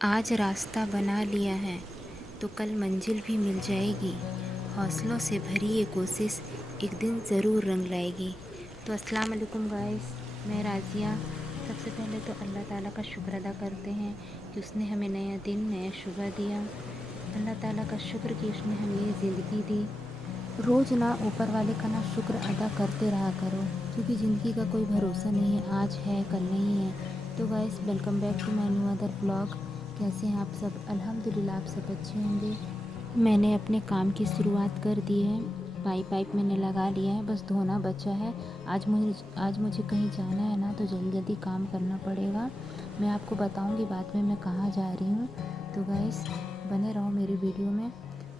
आज रास्ता बना लिया है तो कल मंजिल भी मिल जाएगी। हौसलों से भरी ये कोशिश एक दिन ज़रूर रंग लाएगी। तो अस्सलाम वालेकुम गाइस, मैं राज़िया। सबसे पहले तो अल्लाह ताला का शुक्र अदा करते हैं कि उसने हमें नया दिन नया सुबह दिया। अल्लाह ताला का शुक्र कि उसने हमें ये ज़िंदगी दी। रोज़ ना ऊपर वाले का ना शुक्र अदा करते रहा करो, क्योंकि ज़िंदगी का कोई भरोसा नहीं है, आज है कल नहीं है। तो guys, welcome back to my new other blog. कैसे हैं आप सब? अल्हम्दुलिल्लाह आप सब अच्छे होंगे। मैंने अपने काम की शुरुआत कर दी है। पाइप मैंने लगा लिया है, बस धोना बचा है। आज मुझे कहीं जाना है ना, तो जल्दी जल्दी काम करना पड़ेगा। मैं आपको बताऊंगी बाद में मैं कहाँ जा रही हूँ। तो गाइस, बने रहो मेरी वीडियो में।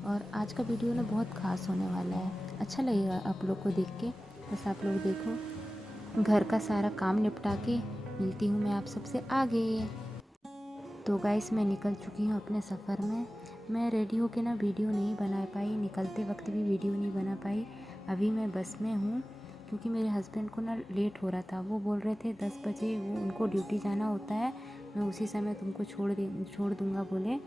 और आज का वीडियो ना बहुत ख़ास होने वाला है, अच्छा लगेगा आप लोग को देख के। बस आप लोग देखो। घर का सारा काम निपटा के मिलती हूँ मैं आप सबसे आगे। तो गाइस, मैं निकल चुकी हूँ अपने सफ़र में। मैं रेडी होके ना वीडियो नहीं बना पाई, निकलते वक्त भी वीडियो नहीं बना पाई। अभी मैं बस में हूँ, क्योंकि मेरे हस्बैंड को ना लेट हो रहा था। वो बोल रहे थे 10 बजे वो उनको ड्यूटी जाना होता है, मैं उसी समय तुमको छोड़ दूँगा बोले।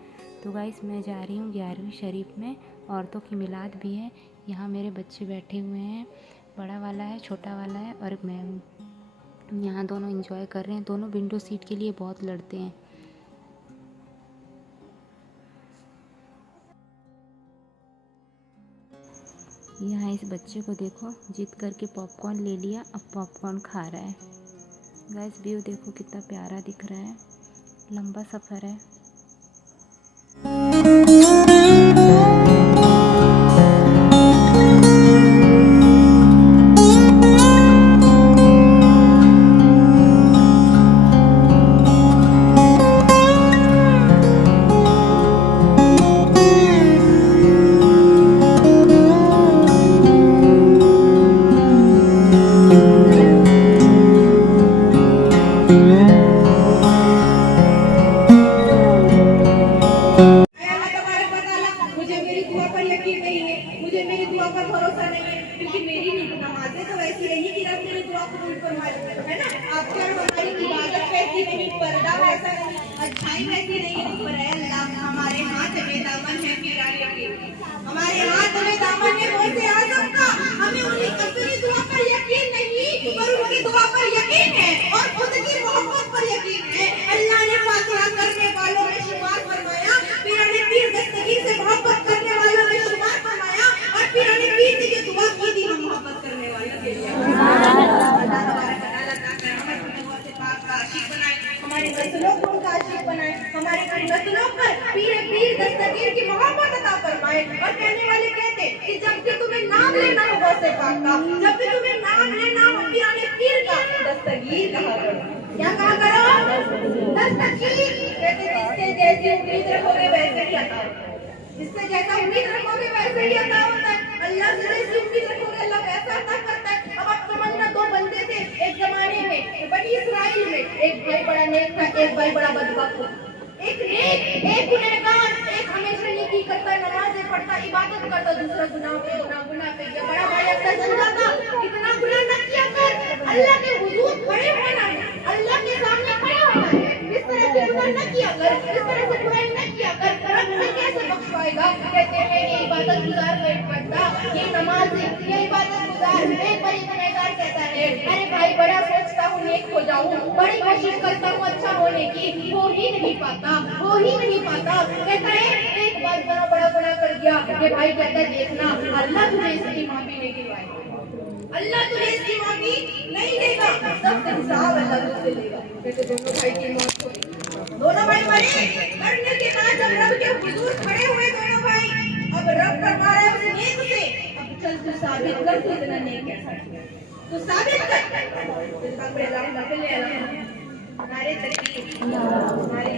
तो गाइस, मैं जा रही हूँ 11वीं शरीफ में। औरतों की मिलाद भी है। यहाँ मेरे बच्चे बैठे हुए हैं, बड़ा वाला है, छोटा वाला है, और मैं हूँ। यहाँ दोनों एंजॉय कर रहे हैं। दोनों विंडो सीट के लिए बहुत लड़ते हैं। यहाँ इस बच्चे को देखो, जिद करके पॉपकॉर्न ले लिया, अब पॉपकॉर्न खा रहा है। गाइस, व्यू देखो कितना प्यारा दिख रहा है। लंबा सफ़र है। मुझे मेरी दुआ पर यकीन नहीं है, मुझे मेरी दुआ पर भरोसा नहीं है, क्योंकि मेरी नमाजें तो ऐसी रही कि रब मेरी दुआ कबूल फरमाए, है ना। आपके और हमारी इबादत वैसी नहीं, पर्दा वैसा नहीं, अच्छाई वैसी नहीं, पर अल्लाह हमारे हाथ में दामन है पिराने के, हमारे हाथ में दामन है मौत आज़म का। हमें उन्हीं अपनी दुआ पर यकीन नहीं, पर उनकी दुआ पर यकीन है और खुद की मोहब्बत पर यकीन है। अल्लाह ने फातिहा करने वालों में शुमार फरमाया, पिराने पीर दस्तगीर से मोहब्बत करने वालों में शुमार फरमाया, और पिराने पीर की दुआ की थी हम मोहब्बत करने वालों के लिए। हमारी नस्लों को उनका आशिक बनाए, हमारी नस्लों पर पीर दस्तगीर की मोहब्बत अता फरमाए। और कहने वाले कहते कि जब भी तुम्हें नाम लेना हो गौसे पाक का, जब भी तुम्हें नाम लेना हो पिराने पीर का, दस्तगीर कहा करो। क्या कहा करो? दस्तगीर। कहते जिससे जैसी उम्मीद रखोगे वैसे ही अता होता है, जिससे जैसा उम्मीद रखोगे वैसे ही अता होता है। अल्लाह से जैसी उम्मीद रखोगे अल्लाह वैसा अता करता है। अब आप समझना, दो बंदे थे एक जमाने में, बनी इस्राइल में। एक भाई बड़ा नेक था, एक भाई बड़ा बदबख्त। एक नेक, एक गुनहगार, एक हमेशा नेकी करता, नमाज़ें पढ़ता, इबादत करता, दूसरा गुनाह पे ये बड़ा भाई अक्सर समझाता, इतना गुनाह न किया कर, अल्लाह के हुजूर खड़े होना है, अल्लाह के सामने खड़े होना है, इस तरह से गुनाह न किया कर, इस तरह से बुराई न किया कर, रब से कैसे बख्शवाएगा। कहते हैं ये इबादत गुजार का एक बंदा, ये नमाज, ये इबादत गुजार। एक बार गुनहगार कहता है, अरे भाई बड़ा सोचता हूँ नेक हो जाऊँ, बड़ी कोशिश करता हूँ अच्छा होने की, हो ही नहीं पाता, हो ही नहीं पाता। कहता है एक बार बड़ा गुनाह कर दिया। ये भाई कहता है देखना, अल्लाह तुझे इसकी माफी नहीं दिलवाएगा, अल्लाह तुझे इसकी माफी नहीं देगा, सब हिसाब अल्लाह तुझसे लेगा। कहते दोनों भाई की मौत हुई, दोनों भाई मरे। मरने के बाद जब रब के हुजूर खड़े हुए दोनों भाई, अब रब फरमा रहा है उस नेक से, अब चल तू साबित कर तू इतना नेक है, तू साबित कर। हमारे तकलीफ हमारे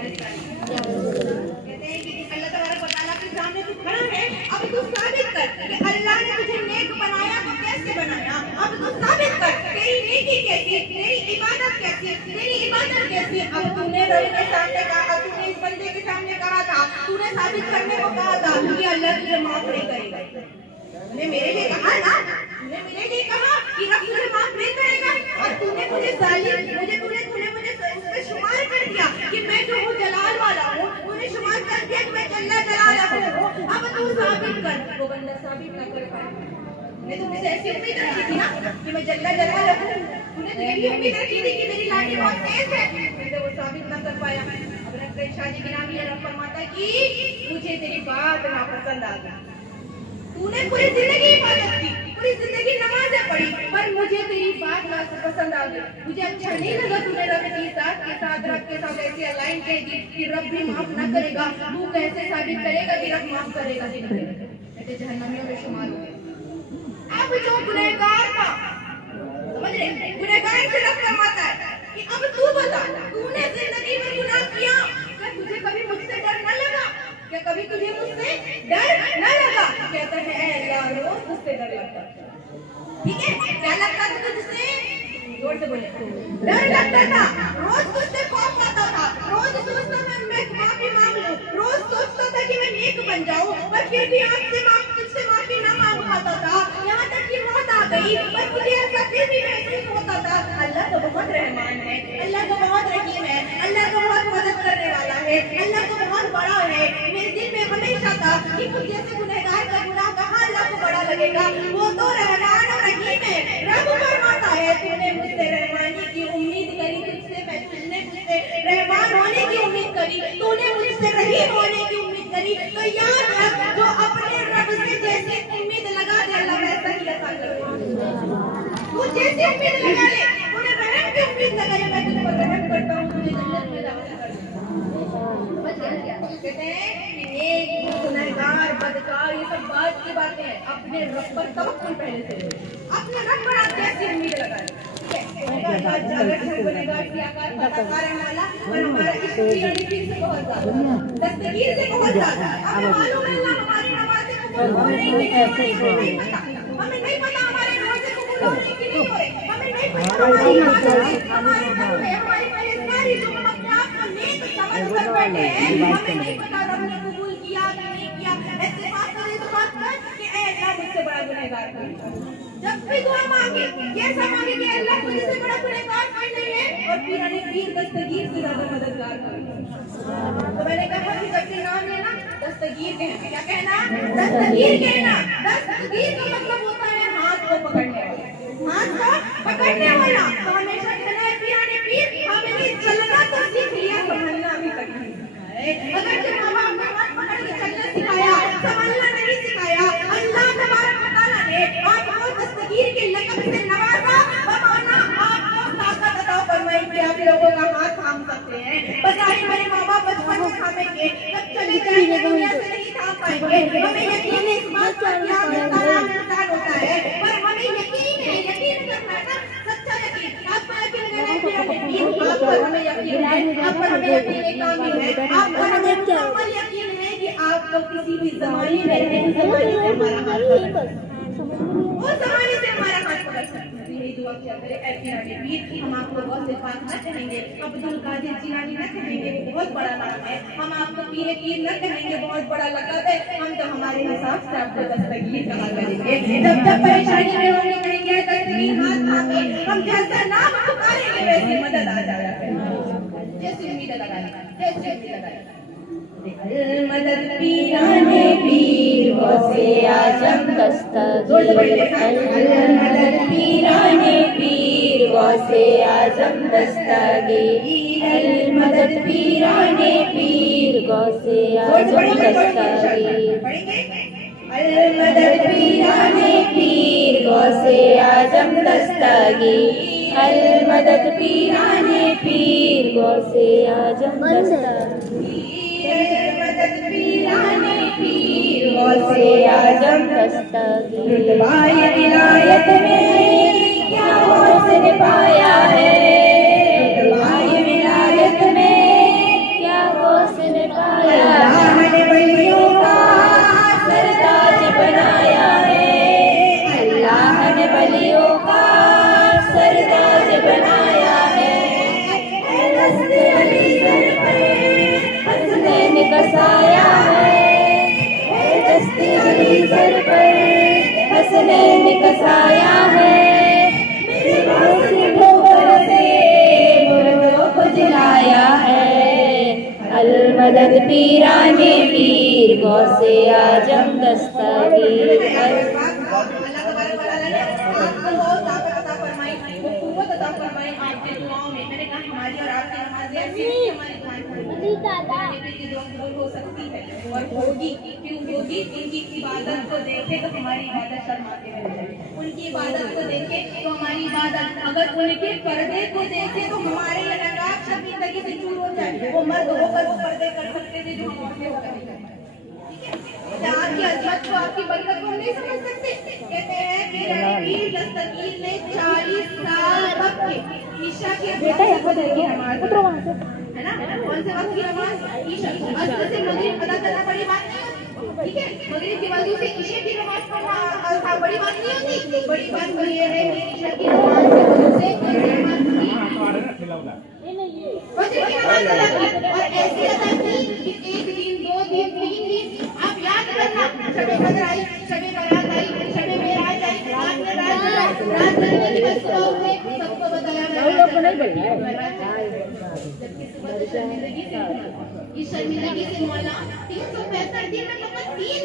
कहते हैं कि अल्लाह तबारक व तआला के सामने तू खड़ा है, अब तू साबित कर कि अल्लाह ने तुझे नेक बनाया तो कैसे बनाया। अब तू साबित कर तेरी नेकी कैसी, तेरी इबादत कैसी, तेरी इबादत कैसी। अब तूने रब के सामने कहा, तूने इस बंदे के सामने कहा था, तूने साबित करने को कहा था कि अल्लाह तुझे माफ नहीं करेगा। तूने मेरे लिए कहा ना, तूने मेरे लिए कहा कि रब तुझे माफ नहीं करेगा, और तूने मुझे जालिम, तूने मुझे उसमें शुमार कर दिया कि मैं जो हूँ जलाल वाला हूँ, साबित कर, वो बंदा साबित ना कर पाया। मैं तो मुझसे ऐसी उम्मीद रखी थी ना कि मैं जल्ला जल्ला लगूं। तूने तो यही उम्मीद रखी थी कि मेरी लाठी बहुत तेज है, मैं वो साबित ना कर पाया। अब रखते शादी के नाम ये रब फरमाता कि मुझे तेरी बात नापसंद आ गई। तूने पूरी जिंदगी इबादत की, पूरी जिंदगी नमाजें पढ़ी, पर मुझे तेरी बात ना पसंद आ गई। मुझे अच्छा नहीं लगा तूने रब की जात के साथ रब के साथ ऐसे अलाइन कर दी कि रब भी माफ ना करेगा। तू कैसे साबित करेगा कि रब माफ करेगा कि नहीं करेगा? मैं तो जहन्नमियों में शुमार हो गया। अब जो गुनहगार था, समझ रहे, गुनहगार से रब फरमाता है कि अब तू बता, तूने जिंदगी में गुनाह किया, क्या तुझे कभी मुझसे डर न लगा? क्या कभी तुझे मुझसे डर न लगा? कहता है ऐ अल्लाह, रोज तुझसे डर लगता। ठीक है, क्या लगता था तुझसे? जोर से बोले। डर लगता था, रोज तुझसे खौफ आता था, रोज सोचता था मैं माफी मांग लूं, रोज सोचता था कि मैं नेक बन जाऊं, पर फिर भी तुझसे माफी ना मांग पाता था। यहाँ तक कि मौत आ गई, पर मुझे ऐसा फिर भी महसूस होता था अल्लाह तो बहुत रहमान है, अल्लाह तो बहुत रहीम है, अल्लाह तो बहुत मदद करने वाला है, अल्लाह तो बहुत बड़ा है। मेरे दिल में हमेशा था कि मुझ जैसे गुनहगार का गुनाह कहाँ अल्लाह को बड़ा लगेगा, वो तो रहमान और रहीम है। रब फरमाता है तूने मुझसे रहमानी की उम्मीद करी, तुझने मुझसे रहमान होने की उम्मीद करी, तूने मुझसे रहीम होने की उम्मीद करी, तो याद रख जो अपने रब से जैसी उम्मीद लगा दे अल्लाह वैसा ही अता करेगा। तू जैसी उम्मीद लगा ले, तूने रहम की उम्मीद लगाई, मैं तुझ पर रहम करता हूँ, तुझे जन्नत में दाखिल कर दूंगा। समझ गया? कहते हैं कि नेक गुनहगार बदकार ये सब बात की बातें हैं, अपने रब पर तवक्कुल पहले से ले, अपने रब पर आप कैसी उम्मीद लगाएं। अगर हम गुनहगार की आकार पताकार है वाला, पर हमारा इश्क पीर से बहुत ज्यादा, दस्तगीर से बहुत ज्यादा। हमें मालूम है अल्लाह हमारी नमाज़ें कबूल हो रही है कि नहीं पता, हमें नहीं पता हमारे रोजे कबूल हो रहे कि नहीं हो रहे, हमें नहीं पता हमारी इबादत, हमारे तकवे, हमारी परहेज़गारी जो हम अपने आप को नेक समझ कर बैठे हैं, हमें नहीं पता रब ने कबूल किया कि नहीं किया। इत्तेफाक कर इस बात पर कि ऐ अल्लाह मुझसे बड़ा गुनहगार कोई। जब भी दुआ मांगे कैसा मांगे कि अल्लाह मुझसे बड़ा गुनहगार कोई नहीं है और पीर दस्तगीर से ज्यादा मददगार कोई नहीं। तो मैंने कहा कि जब भी नाम लेना दस्तगीर कहना, क्या कहना? दस्तगीर कहना। दस्तगीर का मतलब होता है हाथ को पकड़ने वाला, हाथ को पकड़ने वाला। तो हमेशा कहना है पीर हमने चलना तो सीख लिया, संभलना अभी तक नहीं सीखा है। अगर जब माँ बाप ने हाथ पकड़ के चलना सिखाया, संभलना नहीं सिखाया, अल्लाह तबारक व तआला ने आपको दस्तगीर के लक़ब से नवाजा, बमाना आपको ताकत अता फरमाई कि आप लोगों का हाथ थाम सकते हैं। बताइए मेरे माँ बाप बचपन में थामेंगे, जब चले जाएंगे दुनिया से नहीं थाम पाएंगे। हमें यकीन है इस बात पर कि आप इंसान होता है, पर हमें यकीन करना है ना, सच्चा यकीन। आपको यकीन है आप पर हमें यकीन है, आप पर हमें यकीन है कामिल है, आप पर हमें मुकम्मल यकीन है कि आप तो किसी भी ज़माने में रहें, ज़माने से हमारा हाथ पकड़, उस ज़माने से हमारा हाथ पकड़ सकते हैं। यही दुआ किया करें ऐ प्यारे पीर, हम आपको बहुत सिफात न कहेंगे, अब्दुल कादिर जिलानी न कहेंगे, वो बहुत बड़ा नाम है। हम आपको पीर न कहेंगे, बहुत बड़ा लक़ब है। हम तो हमारे हिसाब से आपको दस्तगीर कहा करेंगे। जब परेशानी में होंगे कहेंगे दस्तगीर हाथ थामे, हम जैसा नाम पुकारेंगे वैसे मदद आ जाया करेगी। जैसी उम्मीद लगाएं, जैसी उम्मीद लगाएं। मदद पीराने पीर गौसे आजम दस्तगीर, मदद पीराने पीर गौसे आजम दस्तगीर, मदद पीराने पीर गौसे आजम दस्तगीर, मदद पीराने पीर गौसे आजम दस्तगीर, मदद पीराने पीर गौसे आजम दस्तगीर, मदद पीराने पीर गौसे आजम दस्तगीर। रुतबाए विलायत में क्या हुस्न पाया है, रुतबाए विलायत में क्या हुस्न पाया है, अल्लाह ने वलियों का सरताज बनाया है, अल्लाह ने वलियों का सरताज बनाया है। दस्ते अली सर पर हसनैन कसाया है, दस्ते अली सर पर हसनैन कसाया है, मेरे वास्ते ठोकर से मुर्दों को जलाया है। मदद पीराने पीर गौसे आजम दस्तगीर। अल्लाह तबारक व तआला ने आपको ताकत अता फरमाई, वो कुव्वत अता फरमाई आपकी दुआओं में। मैंने कहा हमारी और आपकी नमाज़ें ऐसी हैं कि हमारी दुआएं की दुआ कबूल हो सकती है और होगी। क्यों होगी? उनकी इबादत को देखे तो हमारी इबादत शर्माते रह जाए, उनकी इबादत को देखे तो हमारी इबादत, अगर उनके पर्दे को देखे तो हमारे ये लगाव सब जिंदगी से दूर हो जाए। वो मर्द होकर वो पर्दे कर सकते थे जो हम औरतें होकर नहीं कर सकते। आपकी अजमत को, आपकी बरकत को हम नहीं समझ सकते। कहते हैं कि रणवीर दस्तगीर ने 40 साल वक्त के ईशा की नमाज, है ना, कौन से वक्त की नमाज? ईशा। असर से मगरिब अदा करना बड़ी बात नहीं होती, ठीक है, मगरिब की वजह से ईशा की नमाज पढ़ना बड़ी बात नहीं होती। बड़ी बात तो ये है कि ईशा की नमाज की वजह से फजर की नमाज अदा की, और ऐसी अदा की कि 1 दिन 2 दिन 3 दिन आप याद करना, शबे कदर आई, शबे बारात आई, शबे मेराज आई, रात में रात जगने के बाद सुबह उठे, सबको बताया जबकि सुबह तो शर्मिंदगी से इस शर्मिंदगी से मौला 365 दिन में फकत 3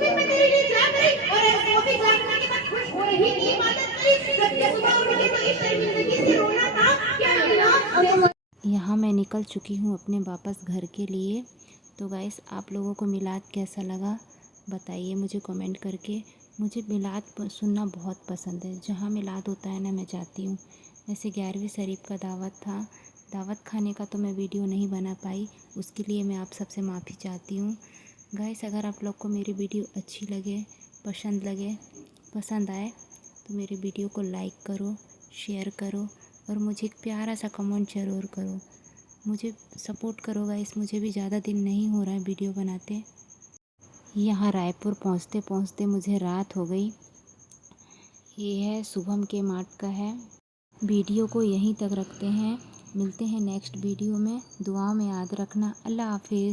दिन में तेरे लिए जाग रही, और वो भी जागने के बाद खुश हो रही, इबादत करी, जबकि सुबह उठ के तो इस शर्मिंदगी से रोना था क्या अल्लाह। यहाँ मैं निकल चुकी हूँ अपने वापस घर के लिए। तो गाइस, आप लोगों को मिलाद कैसा लगा बताइए मुझे कमेंट करके। मुझे मिलाद सुनना बहुत पसंद है, जहाँ मिलाद होता है ना मैं जाती हूँ। वैसे 11वीं शरीफ का दावत था, दावत खाने का तो मैं वीडियो नहीं बना पाई, उसके लिए मैं आप सबसे माफ़ी चाहती हूँ। गाइस, अगर आप लोग को मेरी वीडियो अच्छी लगे, पसंद आए तो मेरे वीडियो को लाइक करो, शेयर करो और मुझे एक प्यारा सा कमेंट ज़रूर करो। मुझे सपोर्ट करो गाइस, मुझे भी ज़्यादा दिन नहीं हो रहा है वीडियो बनाते। यहाँ रायपुर पहुँचते पहुँचते मुझे रात हो गई। ये है शुभम के मार्ट का है। वीडियो को यहीं तक रखते हैं, मिलते हैं नेक्स्ट वीडियो में। दुआओं में याद रखना। अल्लाह हाफिज़।